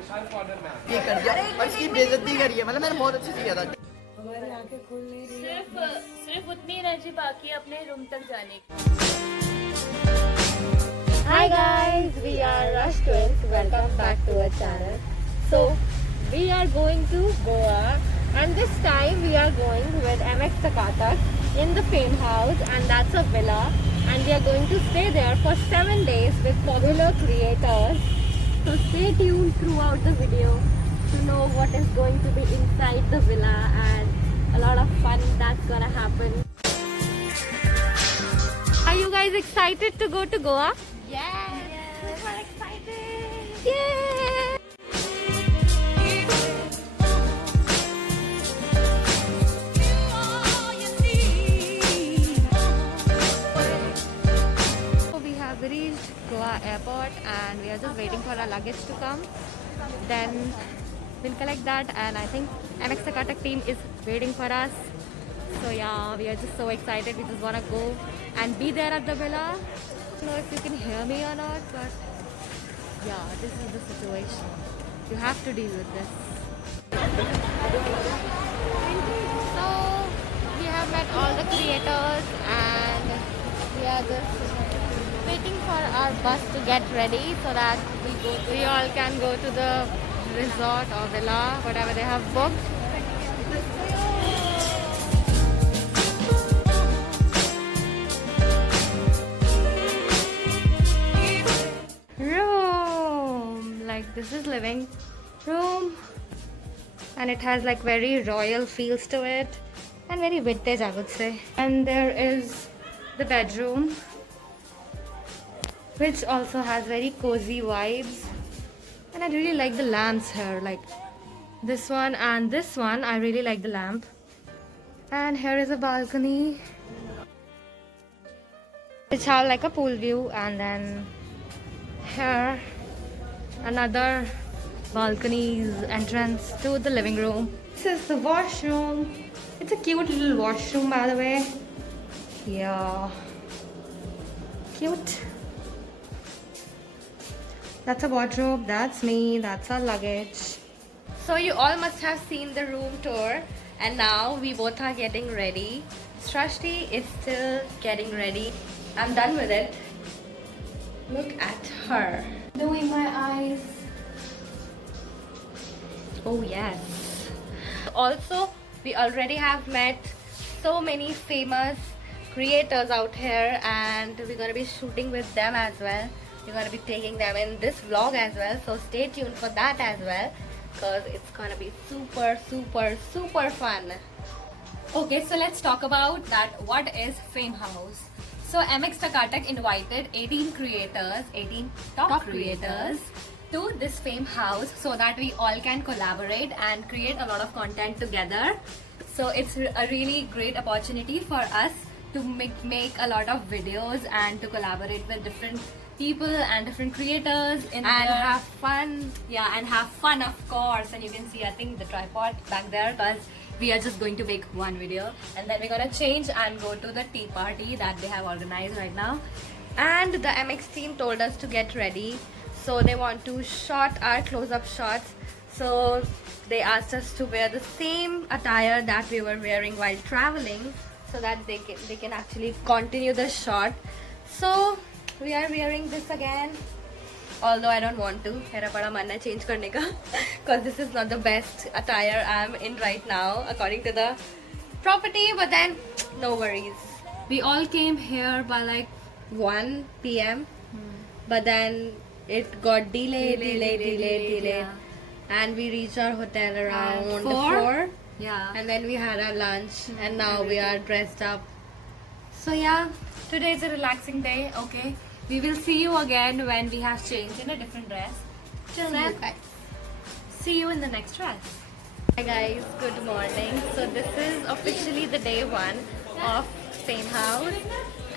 ये कर दिया और इसकी बेइज्जती करी है, मतलब मैंने बहुत अच्छी किया था। हमारी आंखें खुल नहीं रही है। सिर्फ उतनी एनर्जी बाकी है अपने रूम तक जाने की। Hi guys, we are Rush Twins. Welcome back to our channel. So, we are going to Goa, and this time we are going with MX Takatak in the Fame House, and that's a villa. And we are going to stay there for 7 days with popular creators. So stay tuned throughout the video to know what is going to be inside the villa and a lot of fun that's gonna happen. Are you guys excited to go to Goa? Yes, we're excited. Yay! So we have reached Goa airport and we are just waiting for our luggage to come. Then we'll collect that, and I think MX Takatak team is waiting for us. So yeah, we are just so excited. We just wanna go and be there at the villa. I don't know if you can hear me or not, but yeah, this is the situation. You have to deal with this. So we have met all the creators and we are just waiting for our bus to get ready so that we all can go to the resort or villa, whatever they have booked. Room, like this is living room, and it has like very royal feels to it and very vintage, I would say. And there is the bedroom, which also has very cozy vibes, and I really like the lamps here, like this one and this one. I really like the lamp. And here is a balcony which have like a pool view, and then here another balcony's entrance to the living room. This is the washroom. It's a cute little washroom, by the way. Yeah, cute. That's a wardrobe, that's me, that's our luggage. So you all must have seen the room tour, and now we both are getting ready. Srashti is still getting ready. I'm done with it. Look at her. Doing my eyes. Oh yes. Also, we already have met so many famous creators out here, and we're gonna be shooting with them as well. We're gonna be taking them in this vlog as well, so stay tuned for that as well, because it's gonna be super fun. Okay, so let's talk about that. What is Fame House? So MX Takatak invited 18 creators, 18 top creators to this Fame House so that we all can collaborate and create a lot of content together. So it's a really great opportunity for us to make a lot of videos and to collaborate with different people and different creators and have fun. Yeah, and have fun, of course. And you can see, I think, the tripod back there, because we are just going to make one video and then we're gonna change and go to the tea party that they have organized right now. And the MX team told us to get ready, so they want to shot our close-up shots. So they asked us to wear the same attire that we were wearing while traveling, so that they can actually continue the shot. So we are wearing this again, although I don't want to. मेरा बड़ा मन है change करने का, because this is not the best attire I'm in right now according to the property, but then no worries. We all came here by like 1 p.m. But then it got delayed, yeah. and we reached our hotel around 4. Yeah. And then we had our lunch, and now we are dressed up. So yeah, today is a relaxing day. Okay, we will see you again when we have changed in a different dress. Till then, see you in the next dress. Hi guys, good morning. So this is officially the day 1 of Fame House,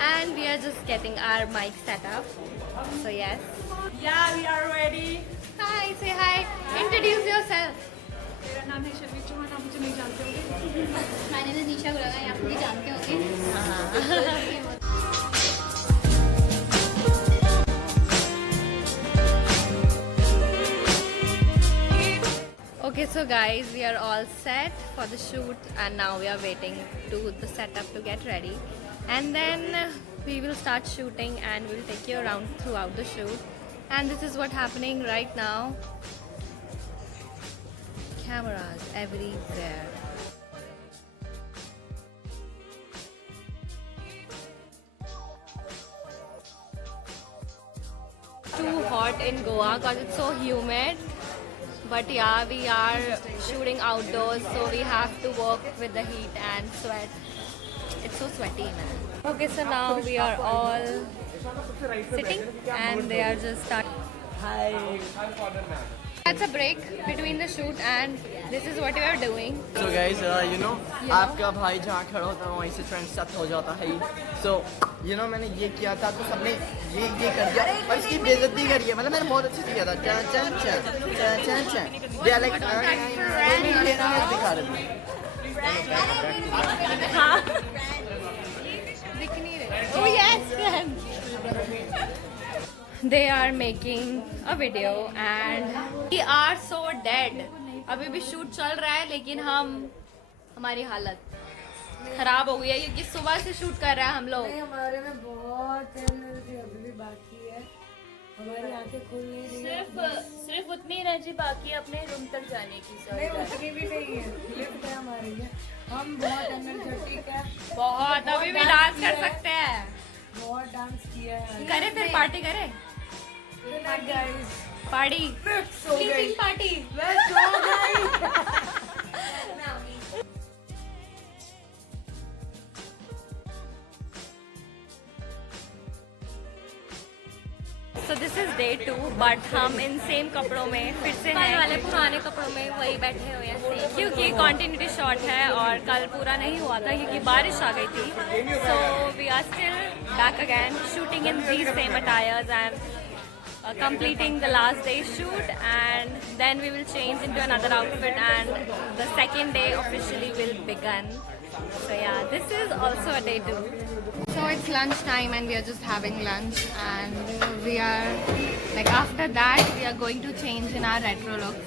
and we are just getting our mic set up. So yes. Yeah, we are ready. Hi, say hi. Introduce yourself. मेरा नाम है शर्मी चौहान, आप मुझे नहीं जानते होंगे। My name is Nisha Guraga, आप मुझे जानते होंगे। Okay, so guys, we are all set for the shoot and now we are waiting to the setup to get ready. And then we will start shooting and we'll take you around throughout the shoot. And this is what's happening right now. Cameras everywhere. Too hot in Goa because it's so humid. But yeah, we are shooting outdoors, so we have to work with the heat and sweat. It's so sweaty, man. Okay, so now we are all sitting and they are just starting. Hi. That's a break between the shoot and this is what we are doing. So guys, you know, आपका भाई जहाँ खड़ा होता है वहीं से trend set हो जाता है. So you know, मैंने ये किया था तो सबने ये कर दिया और इसकी बेइज्जती करी है. मतलब मैंने बहुत अच्छे से किया था. चन चन चन चन चन चन. They are like दिखा रहे थे. हाँ. दिख नहीं रहे. Oh yes, friends. They are making a video and we are so dead. अभी भी शूट चल रहा है लेकिन हमारी हालत खराब हो गई है क्योंकि सुबह से शूट कर रहे हैं हम लोग. हमारे में बहुत एनर्जी अभी भी बाकी है. हमारी आंखें खुल नहीं रही है. सिर्फ उतनी एनर्जी बाकी है अपने रूम तक जाने की. नहीं उतनी भी नहीं है. लिफ्ट है हमारे लिए. हम बहुत एनर्जेटिक है. बहुत अभी भी डांस कर सकते हैं. बहुत डांस किया है. करे फिर पार्टी करे. गाइस पार्टी सो गई. पार्टी. मैं सो गई. So this is day 2 but हम इन सेम कपड़ों में फिर से हैं वाले पुराने कपड़ों में वही बैठे हुए हैं क्योंकि कंटिन्यूटी शॉट है और कल पूरा नहीं हुआ था क्योंकि बारिश आ गई थी. So we are still back again shooting in these same attires and completing the last day's shoot and then we will change into another outfit and the second day officially will begin. So yeah, this is also a day 2. So it's lunch time and we are just having lunch and we are like after that we are going to change in our retro looks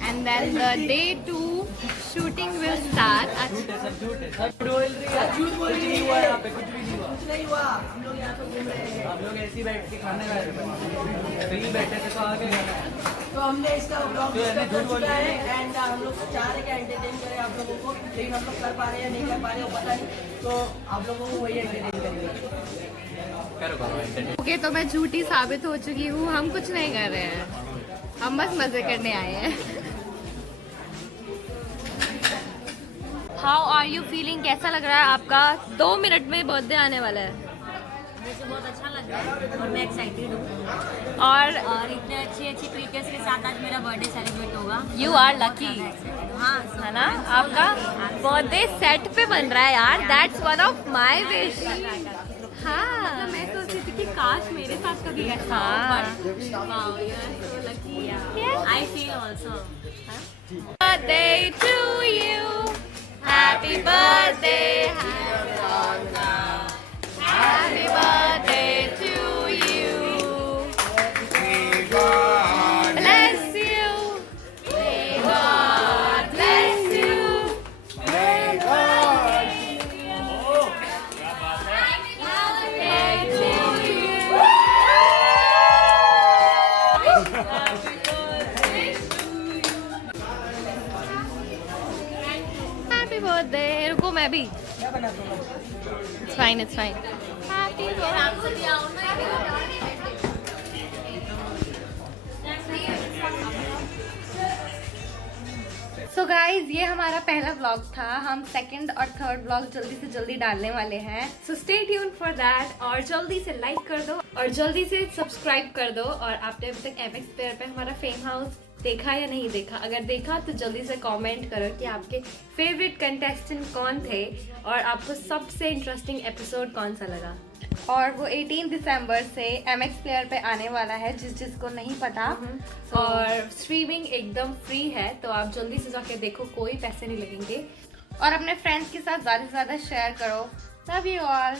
and then the day 2 shooting will start. हम लोग ऐसे ही बैठ के खाना खा रहे थे. Free बैठे थे तो आगे तो हमने इसका ब्लॉग कर चुका है एंड हम लोग चाह रहे हैं एंटरटेन करें आप लोगों को. लेकिन हम लोग कर पा रहे हैं या नहीं कर पा रहे हो पता नहीं. तो आप लोगों को वही एंटरटेन करेंगे. ओके, तो मैं झूठी साबित हो चुकी हूँ. हम कुछ नहीं कर रहे हैं. हम बस मजे करने आए हैं. How are you feeling? कैसा लग रहा है आपका? 2 मिनट में बर्थडे आने वाला है. मुझे बहुत अच्छा लग रहा है और मैं एक्साइटेड हूँ और इतने अच्छे क्रिएटर्स के साथ आज मेरा बर्थडे सेलिब्रेट होगा. You are lucky. हाँ है ना? आपका बर्थडे सेट पे बन रहा है यार. That's one of my wish. हाँ, मैं सोच रही थी कि काश मेरे साथ कभी ऐसा हो. हाँ. I feel also. Birthday to you. Happy birthday. Happy birthday to you. May God bless you. May God bless you. May God bless you. Happy birthday. रुको मैं भी. It's fine, it's fine. Happy So guys, ये हमारा पहला vlog था. हम second और third vlog जल्दी से जल्दी डालने वाले हैं. So stay tuned for that. और जल्दी से लाइक कर दो और जल्दी से सब्सक्राइब कर दो. और आपने अभी तक MX Player पे हमारा फेम हाउस देखा या नहीं देखा? अगर देखा तो जल्दी से कमेंट करो कि आपके फेवरेट कंटेस्टेंट कौन थे और आपको सबसे इंटरेस्टिंग एपिसोड कौन सा लगा. और वो 18 दिसंबर से MX Player पे आने वाला है जिसको नहीं पता. और स्ट्रीमिंग एकदम फ्री है तो आप जल्दी से जाके देखो. कोई पैसे नहीं लगेंगे. और अपने फ्रेंड्स के साथ ज़्यादा से ज़्यादा शेयर करो. Love you all.